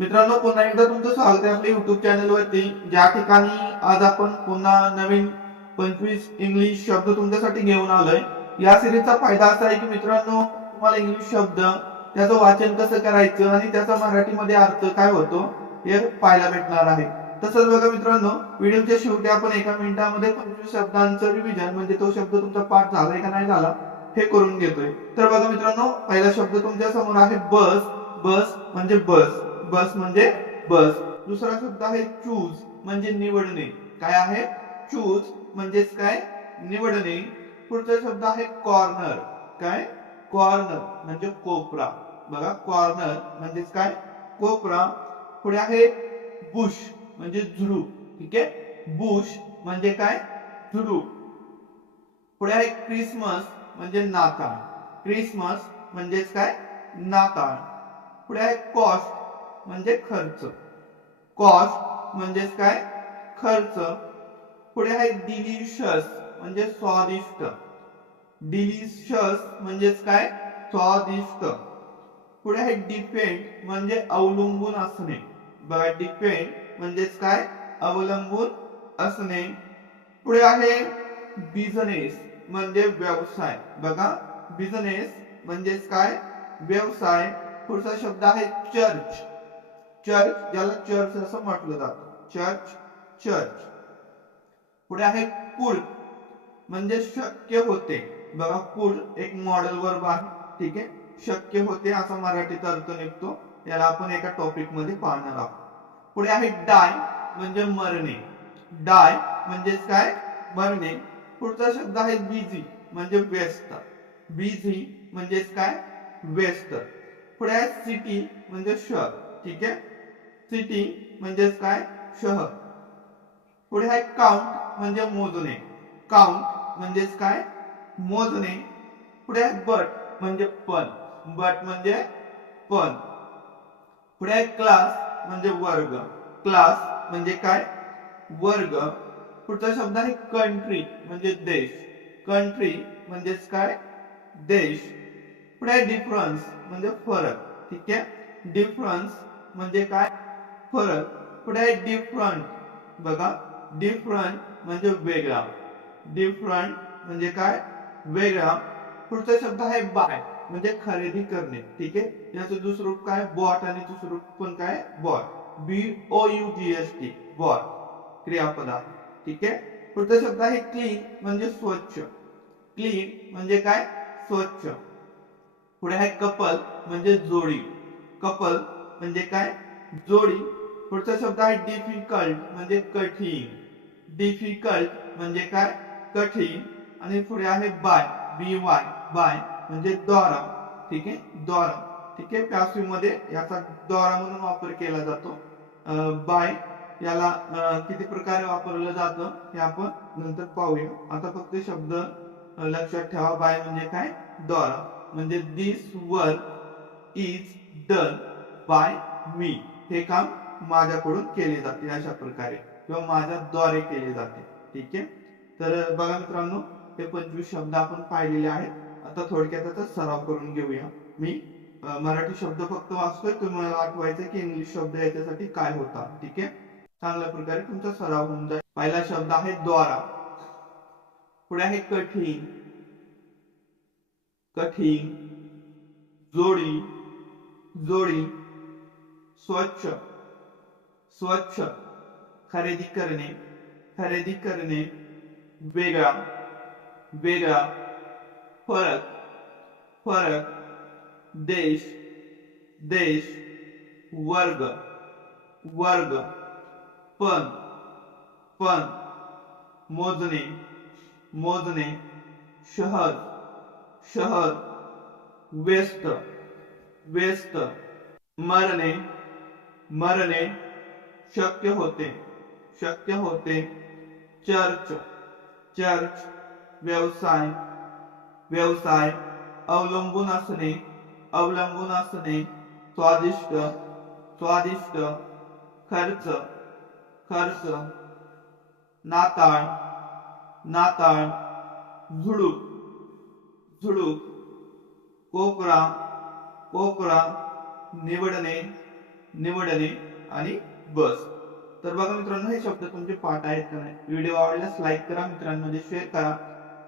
मित्रांनो, पुन्हा एकदा तुमचं स्वागत आहे आपल्या युट्यूब चॅनल वरती, ज्या ठिकाणी आज आपण पुन्हा नवीन 25 इंग्लिश शब्द तुमच्यासाठी घेऊन आलोय। या सिरीजचा फायदा असा आहे की मित्रांनो, तुम्हाला इंग्लिश शब्द त्याचं वाचन कसं करायचं आणि त्याचा मराठीमध्ये अर्थ काय होतो हे पाहायला भेटणार आहे। तसंच बघा मित्रांनो, व्हिडिओच्या शेवटी आपण एका मिनिटामध्ये 25 शब्दांचं रिव्हिजन म्हणजे तो शब्द तुमचा पाठ झालाय का नाही झाला हे करून घेतोय। तर बघा मित्रांनो, पहिला शब्द तुमच्या समोर आहे बस। बस म्हणजे बस, बस म्हणजे बस। दुसरा शब्द आहे चूज म्हणजे निवडणे। काय आहे? चूज म्हणजेच काय? निवडणे। पुढचा शब्द आहे कॉर्नर। काय? कॉर्नर म्हणजे कोपरा। बघा, कॉर्नर म्हणजेच काय? कोपरा। पुढे आहे बुश म्हणजे झुडूप। ठीक आहे, बुश म्हणजे काय? झुडूप। पुढे आहे क्रिसमस म्हणजे नाताळ। क्रिसमस म्हणजेच काय? नाताळ। पुढे आहे कॉस्ट म्हणजे खर्च। कॉस्ट म्हणजेच काय? खर्च। पुढे आहे डिलिशियस म्हणजे स्वादिष्ट। डिलिशियस म्हणजेच काय? स्वादिष्ट। पुढे आहे डिपेंड म्हणजे अवलंबून असणे। बघा, डिपेंड म्हणजेच काय? अवलंबून असणे। पुढे आहे बिझनेस म्हणजे व्यवसाय। बघा, बिझनेस म्हणजेच काय? व्यवसाय। पुढचा शब्द आहे चर्च। चर्च ज्याला चर्च असं म्हटलं जातं, चर्च, चर्च। पुढे आहे कुड म्हणजे शक्य होते। बघा, कुड एक मॉडेल वर्ब आहे। ठीक आहे, शक्य होते असा मराठीत अर्थ निघतो। याला आपण एका टॉपिक मध्ये पाहणार आहोत। पुढे आहे डाय म्हणजे मरणे। डाय म्हणजेच काय? मरणे। पुढचा शब्द आहे बिझी म्हणजे व्यस्त। बिझी म्हणजेच काय? व्यस्त। पुढे आहे सिटी म्हणजे शहर। ठीक आहे, सिटी म्हणजेच काय? शहर। पुढे आहे काउंट म्हणजे मोजणे। काउंट म्हणजेच काय? मोजणे। पुढे आहे बट म्हणजे पण। बट म्हणजे पण। पुढे आहे क्लास म्हणजे वर्ग। क्लास म्हणजे काय? वर्ग। पुढचा शब्द आहे कंट्री म्हणजे देश। कंट्री म्हणजेच काय? देश। पुढे आहे डिफरन्स म्हणजे फरक। ठीक आहे, डिफरन्स म्हणजे काय? फरक। पुढे आहे डिफरंट। बघा, डिफरंट म्हणजे वेगळा। डिफरंट म्हणजे काय? वेगळा। पुढचा शब्द आहे बाय म्हणजे खरेदी करणे। ठीक आहे, याचं दुसरं रूप काय? बॉट आणि दुसरं रूप पण काय? बॉट। BOUGHT, बॉट क्रियापद आहे। ठीक आहे, पुढचा शब्द आहे क्लीन म्हणजे स्वच्छ। क्लीन म्हणजे काय? स्वच्छ। पुढे आहे कपल म्हणजे जोडी। कपल म्हणजे काय? जोडी। पुढचा शब्द आहे डिफिकल्ट म्हणजे कठीण। डिफिकल्ट म्हणजे काय? कठीण। आणि पुढे आहे बाय, BY, बाय म्हणजे द्वारा। ठीक आहे, द्वारा। ठीक आहे, पॅसिव्ह मध्ये याचा द्वारा म्हणून वापर केला जातो। बाय याला किती प्रकारे वापरलं जातं हे आपण नंतर पाहूया। आता फक्त शब्द लक्षात ठेवा। बाय म्हणजे काय? द्वारा। म्हणजे दिस वर्क इज डन बाय मी। हे काम माझ्याकडून केले जाते अशा प्रकारे, किंवा माझ्याद्वारे केले जाते। ठीक आहे, तर बघा मित्रांनो, हे 25 शब्द आपण पाहिलेले आहेत। आता थोडक्यात त्याचा सराव करून घेऊया। मी मराठी शब्द फक्त वाचतोय, तुम्हाला आठवायचं की इंग्लिश शब्द याच्यासाठी काय होता। ठीक आहे, चांगल्या प्रकारे तुमचा सराव होऊन जाईल। पहिला शब्द आहे द्वारा। पुढे आहे कठीण। कठीण। जोडी, जोडी। स्वच्छ, स्वच्छ। खरेदी करणे, खरेदी करणे। वेगळा, वेगळा। फरक, फरक। देश, देश। वर्ग, वर्ग। पण, पण। मोजणे, मोजणे। शहर, शहर। व्यस्त, व्यस्त। मरणे, मरणे। शक्य होते, शक्य होते। Church, church. व्यवसाय, व्यवसाय। अवलंबून असणे, अवलंबून असणे। स्वादिष्ट, स्वादिष्ट। खर्च, खर्च। नाताळ, नाताळ। झुडूप, झुडूप। कोपरा, कोपरा। निवडणे, निवडणे आणि बस. तर बघा मित्रांनो, हे शब्द तुमचे पाठ आहेत का नाही. व्हिडिओ आवडल्यास लाईक करा, मित्रांमध्ये शेअर करा.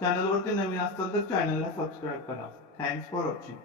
चॅनलवरती नवीन असाल तर चॅनलला सबस्क्राईब करा. Thanks for watching.